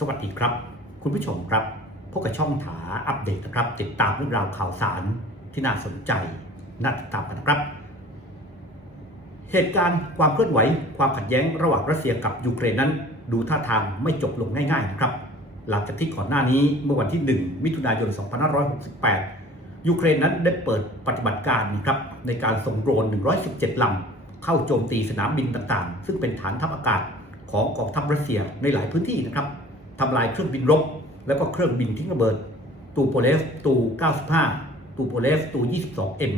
สวัสดีครับ คุณผู้ชมครับพบกับช่องถาอัปเดตนะครับ ติดตามเรื่องราวข่าวสารที่น่าสนใจน่าติดตามกันนะครับ เหตุการณ์ความเคลื่อนไหว ความขัดแย้งระหว่างรัสเซียกับยูเครนนั้น ดูท่าทางไม่จบลงง่ายๆนะครับ หลังจากที่ก่อนหน้านี้เมื่อวันที่ 1 มิถุนายน 2568 ยูเครนนั้นได้เปิดปฏิบัติการนะครับในการส่งโดรน 117 ลำ เข้าโจมตีสนามบินต่างๆ ซึ่งเป็นฐานทัพอากาศของกองทัพรัสเซียในหลายพื้นที่นะครับ ทำลายเครื่องบินรบ แล้วก็เครื่องบินทิ้งระเบิด ตูโปเลฟตู 95 ตูโปเลฟตู 22M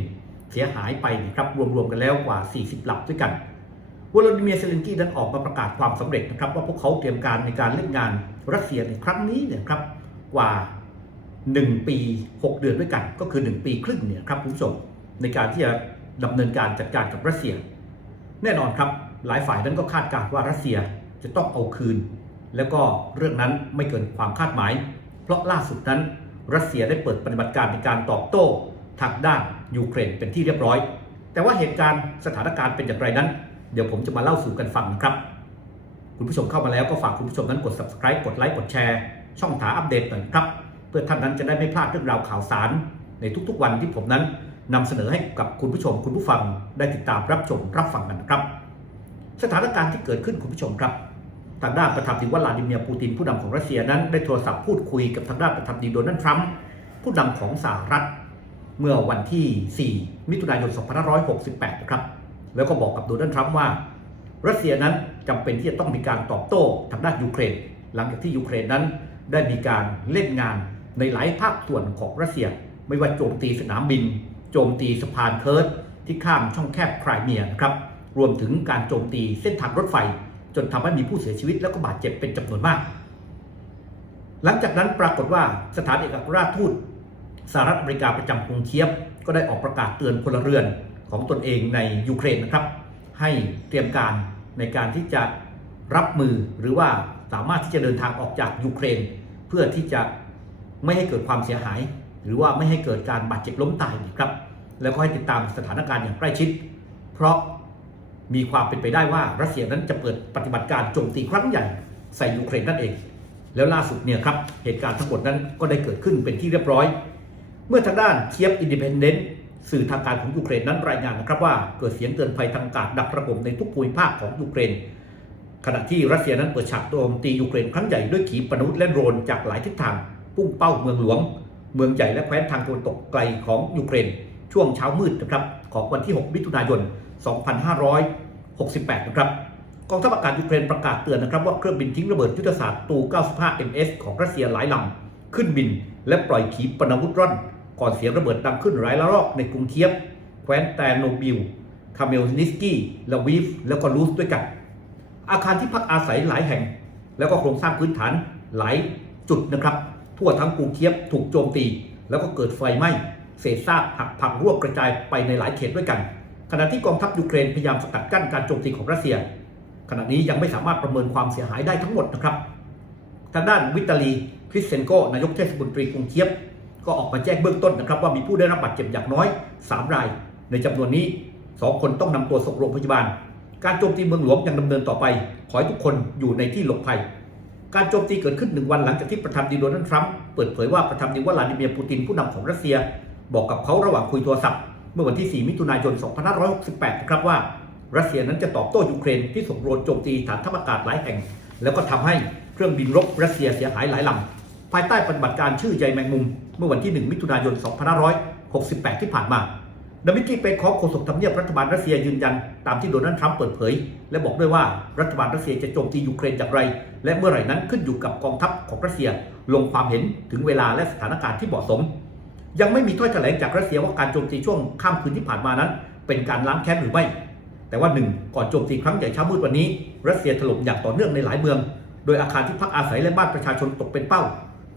เสียหายไปนะครับรวมๆกันแล้วกว่า 40ลำด้วยกันวลาดิเมียร์เซเลนกี้นั้นออกมาประกาศความสำเร็จนะครับ ว่าพวกเขาเตรียมการในการเล่นงานรัสเซียในครั้งนี้เนี่ยครับกว่า 1 ปี 6 เดือนด้วยกัน ก็คือ 1 ปีครึ่งเนี่ยครับคุณผู้ชมในการที่จะดำเนินการจัดการกับรัสเซีย แน่นอนครับหลายฝ่ายนั้นก็คาดการณ์ว่ารัสเซียจะต้องเอาคืน แล้วก็เรื่องนั้นไม่เกินความคาดหมาย เพราะล่าสุดนั้น รัสเซียได้เปิดปฏิบัติการในการตอบโต้ทางด้านยูเครนเป็นที่เรียบร้อย แต่ว่าเหตุการณ์สถานการณ์เป็นอย่างไรนั้น เดี๋ยวผมจะมาเล่าสู่กันฟังนะครับ คุณผู้ชมเข้ามาแล้วก็ฝากคุณผู้ชมนั้นกด subscribe กดไลค์กดแชร์ช่องถาอัปเดตหน่อยครับ เพื่อท่านนั้นจะได้ไม่พลาดเรื่องราวข่าวสาร ในทุกๆวันที่ผมนั้นนำเสนอให้กับคุณผู้ชมคุณผู้ฟังได้ติดตามรับชมรับฟังกันนะครับ สถานการณ์ที่เกิดขึ้นคุณผู้ชมครับ ทางด้านประธานาธิบดีวลาดิเมียร์ปูตินผู้นำของรัสเซียนั้นได้โทรศัพท์พูดคุยกับทางด้านประธานาธิบดีโดนัลด์ทรัมป์ผู้นำของสหรัฐ เมื่อวันที่ 4 มิถุนายน 2568 นะครับ แล้วก็บอกกับโดนัลด์ทรัมป์ว่า รัสเซียนั้นจำเป็นที่จะต้องมีการตอบโต้ทางด้านยูเครน หลังจากที่ยูเครนนั้นได้มีการเล่นงานในหลายภาคส่วนของรัสเซีย ไม่ว่าโจมตีสนามบิน โจมตีสะพานเคิร์ดที่ข้ามช่องแคบไครเมียนะครับรวมถึงการโจมตีเส้นทางรถไฟ จนทำให้มีผู้เสียชีวิตและก็บาดเจ็บเป็นจำนวนมาก หลังจากนั้นปรากฏว่าสถานเอกอัครราชทูตสหรัฐอเมริกาประจำกรุงเคียบ ก็ได้ออกประกาศเตือนพลเรือนของตนเองในยูเครนนะครับ ให้เตรียมการในการที่จะรับมือหรือว่าสามารถที่จะเดินทางออกจากยูเครน เพื่อที่จะไม่ให้เกิดความเสียหาย หรือว่าไม่ให้เกิดการบาดเจ็บล้มตายนะครับ แล้วก็ให้ติดตามสถานการณ์อย่างใกล้ชิด เพราะ มีความเป็นไปได้ว่ารัสเซียนั้นจะเปิดปฏิบัติการโจมตีครั้งใหญ่ใส่ยูเครนนั่นเอง แล้วล่าสุดเนี่ยครับเหตุการณ์ทั้งหมดนั้นก็ได้เกิดขึ้นเป็นที่เรียบร้อย เมื่อทางด้านเคียบอินดิเพนเดนต์สื่อทางการของยูเครนนั้นรายงานนะครับว่าเกิดเสียงเตือนภัยทางอากาศดักระงมในทุกภูมิภาคของยูเครน ขณะที่รัสเซียนั้นเปิดฉากโจมตียูเครนครั้งใหญ่ด้วยขีปนาวุธและโดรนจากหลายทิศทางพุ่งเป้าเมืองหลวง เมืองใหญ่และแคว้นทางตะวันตกไกลของยูเครน ช่วงเช้ามืดนะครับของวันที่ 6 มิถุนายน 2568 นะครับกองทัพอากาศยูเครนประกาศเตือนนะครับว่าเครื่องบินทิ้งระเบิดยุทธศาสตร์ตู95 MS ของรัสเซียหลายลำขึ้นบิน และปล่อยขีปนาวุธร่อน ก่อนเสียงระเบิดดังขึ้นหลายละลอกในกรุงเคียบ แคว้นแตโนบิล คาเมลนิสกี้ลาวีฟ แล้วก็ลูสด้วยกัน อาคารที่พักอาศัยหลายแห่ง แล้วก็โครงสร้างพื้นฐานหลายจุดนะครับ ทั่วทั้งกรุงเคียบถูกโจมตี แล้วก็เกิดไฟไหม้เศษซากหักพังร่วงกระจายไปในหลายเขตด้วยกัน ขณะที่กองทัพยูเครนพยายามสกัดกั้นการโจมตีของรัสเซีย ขณะนี้ยังไม่สามารถประเมินความเสียหายได้ทั้งหมดนะครับ ทางด้านวิตาลีคริสเซนโกนายกเทศมนตรีกรุงเคียบ ก็ออกมาแจ้งเบื้องต้นนะครับว่ามีผู้ได้รับบาดเจ็บอย่างน้อย 3 ราย ในจำนวนนี้ 2 คนต้องนำตัวส่งโรงพยาบาล การโจมตีเมืองหลวงยังดำเนินต่อไป ขอให้ทุกคนอยู่ในที่หลบภัย การโจมตีเกิดขึ้นหนึ่งวันหลังจากที่ประธานาธิบดีโดนัลด์ทรัมป์เปิดเผยว่าประธานาธิบดีวลาดิเมียร์ปูตินผู้นำของรัสเซีย บอกกับเขาระหว่างคุยโทรศัพท์ เมื่อวันที่ 4 มิถุนายน 2568นะครับว่ารัสเซียนั้นจะตอบโต้ยูเครนที่ส่งโดรนโจมตีฐานทัพอากาศหลายแห่ง แล้วก็ทำให้เครื่องบินรบรัสเซียเสียหายหลายลำภายใต้ปฏิบัติการชื่อใยแมงมุม เมื่อวันที่ 1 มิถุนายน 2568 ที่ผ่านมาดมิทรีเปคอฟโฆษกทำเนียบรัฐบาลรัสเซียยืนยันตามที่โดนัลด์ทรัมป์เปิดเผย และบอกด้วยว่ารัฐบาลรัสเซียจะโจมตียูเครนอย่างไร และเมื่อไหร่นั้นขึ้นอยู่กับกองทัพของรัสเซียลงความเห็นถึงเวลาและสถานการณ์ที่เหมาะสม ยังไม่มีถ้อยแถลงจากรัสเซียว่าการโจมตีช่วงข้ามคืนที่ผ่านมานั้น เป็นการล้างแค้นหรือไม่ แต่ว่าหนึ่งก่อนโจมตีครั้งใหญ่เช้ามืดวันนี้ รัสเซียถล่มอย่างต่อเนื่องในหลายเมือง โดยอาคารที่พักอาศัยและบ้านประชาชนตกเป็นเป้า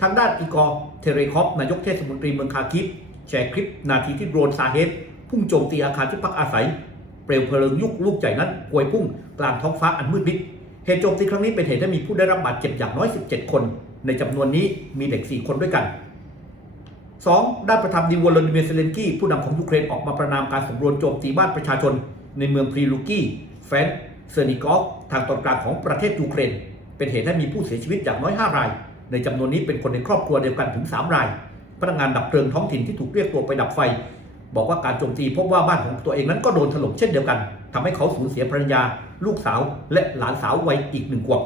ทางด้านอีกอร์เทเรคอฟนายกเทศมนตรีเมืองคาคิฟแชร์คลิปนาทีที่โดรนซาเฮดพุ่งโจมตีอาคารที่พักอาศัย เปลวเพลิงยุกลูกใหญ่นั้นพวยพุ่งกลางท้องฟ้าอันมืดมิดเหตุโจมตีครั้งนี้เป็นเหตุให้มีผู้ได้รับบาดเจ็บอย่างน้อย 17 คน ในจำนวนนี้มีเด็ก 4 คนด้วยกัน 2. ด้านประธานาธิบดีวลาดิเมียเซเลนกี้ผู้นำของยูเครนออกมาประนามการสำรวจโจมตีบ้านประชาชน ในเมืองพรีลูกี้แฟนเซอร์นิกอฟทางตอนกลางของประเทศยูเครน เป็นเหตุให้มีผู้เสียชีวิตอย่างน้อย 5 ราย ในจำนวนนี้เป็นคนในครอบครัวเดียวกันถึง 3 ราย พนักงานดับเพลิงท้องถิ่นที่ถูกเรียกตัวไปดับไฟ บอกว่าการโจมตีพบว่าบ้านของตัวเองนั้นก็โดนถล่มเช่นเดียวกันทำให้เขาสูญเสียภรรยา ลูกสาว และหลานสาววัยอีกหนึ่งขวบ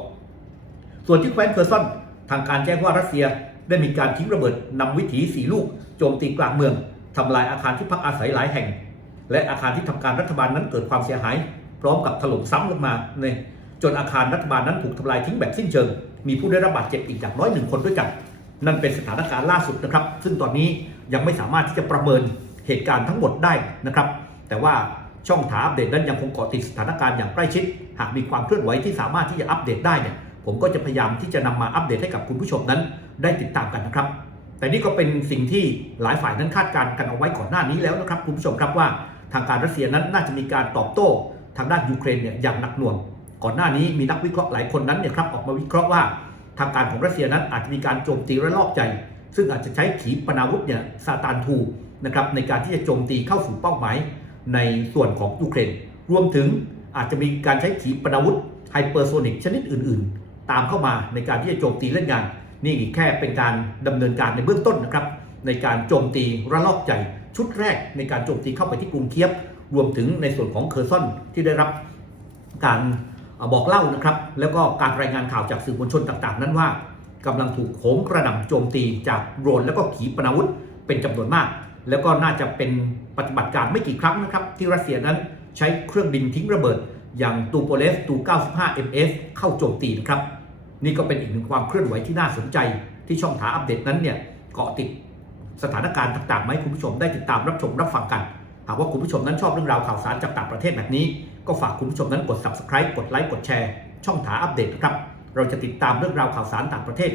ส่วนที่แคว้นเคอร์ซอนทางการแจ้งว่ารัสเซีย ได้มีการทิ้งระเบิดนำวิถีสีลูกโจมตีกลางเมืองทำลายอาคารที่พักอาศัยหลายแห่ง และอาคารที่ทำการรัฐบาลนั้นเกิดความเสียหาย พร้อมกับถล่มซ้ำลงมาในจนอาคารรัฐบาลนั้นถูกทำลายทิ้งแบบสิ้นเชิง มีผู้ได้รับบาดเจ็บอีกอย่างน้อยหนึ่งคนด้วยกัน นั่นเป็นสถานการณ์ล่าสุดนะครับ ซึ่งตอนนี้ยังไม่สามารถที่จะประเมินเหตุการณ์ทั้งหมดได้นะครับ แต่ว่าช่องถาอัปเดตนั้นยังคงเกาะติดสถานการณ์อย่างใกล้ชิด หากมีความเคลื่อนไหวที่สามารถที่จะอัปเดตได้เนี่ยผมก็จะพยายามที่จะนำมาอัปเดตให้กับคุณผู้ชมนั้น ได้ติดตามกันนะครับ แต่นี่ก็เป็นสิ่งที่หลายฝ่ายนั้นคาดการณ์กันเอาไว้ก่อนหน้านี้แล้วนะครับคุณผู้ชมครับว่าทางการรัสเซียนั้นน่าจะมีการตอบโต้ทางด้านยูเครนเนี่ยอย่างหนักหน่วง ก่อนหน้านี้มีนักวิเคราะห์หลายคนนั้นเนี่ยครับออกมาวิเคราะห์ว่าทางการของรัสเซียนั้นอาจจะมีการโจมตีระลอกใจซึ่งอาจจะใช้ขีปนาวุธเนี่ยซาตานทูนะครับในการที่จะโจมตีเข้าสู่เป้าหมายในส่วนของยูเครน รวมถึงอาจจะมีการใช้ขีปนาวุธไฮเปอร์โซนิกชนิดอื่น ๆ ตามเข้ามาในการที่จะโจมตีเล่นงาน นี่แค่เป็นการดำเนินการในเบื้องต้นนะครับในการโจมตีระลอกใจชุดแรกในการโจมตีเข้าไปที่กรุงเคียบ รวมถึงในส่วนของเคอร์ซอนที่ได้รับการบอกเล่านะครับ แล้วก็การรายงานข่าวจากสื่อมวลชนต่างๆ นั้นว่ากำลังถูกโหมกระหน่ำโจมตีจากโดรนแล้วก็ขีปนาวุธเป็นจำนวนมาก แล้วก็น่าจะเป็นปฏิบัติการไม่กี่ครั้งนะครับ ที่รัสเซียนั้นใช้เครื่องบินทิ้งระเบิด อย่างตูโปเลสตู 95 ms เข้าโจมตีนะครับ นี่ก็เป็นอีกหนึ่งความเคลื่อนไหวที่น่าสนใจ ที่ช่องถาอัปเดตนั้นเนี่ยเกาะติดสถานการณ์ต่างๆมาให้คุณผู้ชมได้ติดตามรับชมรับฟังกัน หากว่าคุณผู้ชมนั้นชอบเรื่องราวข่าวสารจากต่างประเทศแบบนี้ ก็ฝากคุณผู้ชมนั้นกด subscribe กดไลค์กดแชร์ ช่องถาอัปเดตนะครับเราจะติดตามเรื่องราวข่าวสารต่างประเทศ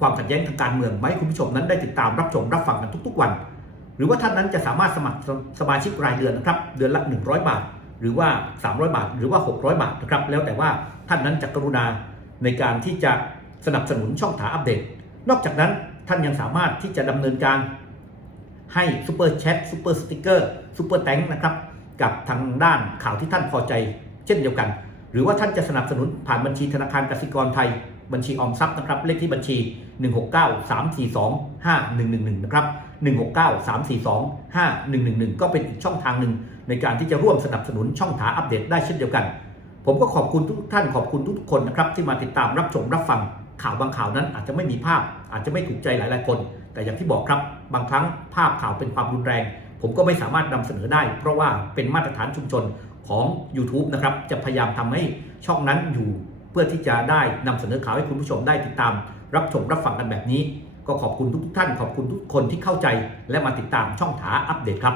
ความขัดแย้งทางการเมืองมาให้คุณผู้ชมนั้นได้ติดตามรับชมรับฟังกันทุก ๆ วัน หรือว่าท่านนั้นจะสามารถสมัครสมาชิกรายเดือนนะครับเดือนละ 100 บาท หรือว่า 300 บาท หรือว่า 600 บาทนะครับแล้วแต่ว่าท่านนั้นจะกรุณา ในการที่จะสนับสนุนช่องถาอัปเดต นอกจากนั้นท่านยังสามารถที่จะดำเนินการให้ซูเปอร์แชทซูเปอร์สติกเกอร์ซูเปอร์แตงนะครับกับทางด้านข่าวที่ท่านพอใจ เช่นเดียวกัน หรือว่าท่านจะสนับสนุนผ่านบัญชีธนาคารกสิกรไทย บัญชีออมทรัพย์นะครับ เลขที่บัญชี 169-342-5111 นะครับ 169-342-5111 ก็เป็นอีกช่องทางหนึ่งในการที่จะร่วมสนับสนุนช่องถาอัปเดตได้เช่นเดียวกัน ผมก็ขอบคุณทุกท่านขอบคุณทุกคนนะครับที่มาติดตามรับชมรับฟังข่าวบางข่าวนั้นอาจจะไม่มีภาพ อาจจะไม่ถูกใจหลายๆคน แต่อย่างที่บอกครับบางครั้งภาพข่าวเป็นความรุนแรง ผมก็ไม่สามารถนำเสนอได้ เพราะว่าเป็นมาตรฐานชุมชนของ YouTube นะครับจะพยายามทำให้ช่องนั้นอยู่ เพื่อที่จะได้นำเสนอข่าวให้คุณผู้ชมได้ติดตาม รับชมรับฟังกันแบบนี้ ก็ขอบคุณทุกท่าน ขอบคุณทุกคนที่เข้าใจ และมาติดตามช่องถาอัปเดตครับ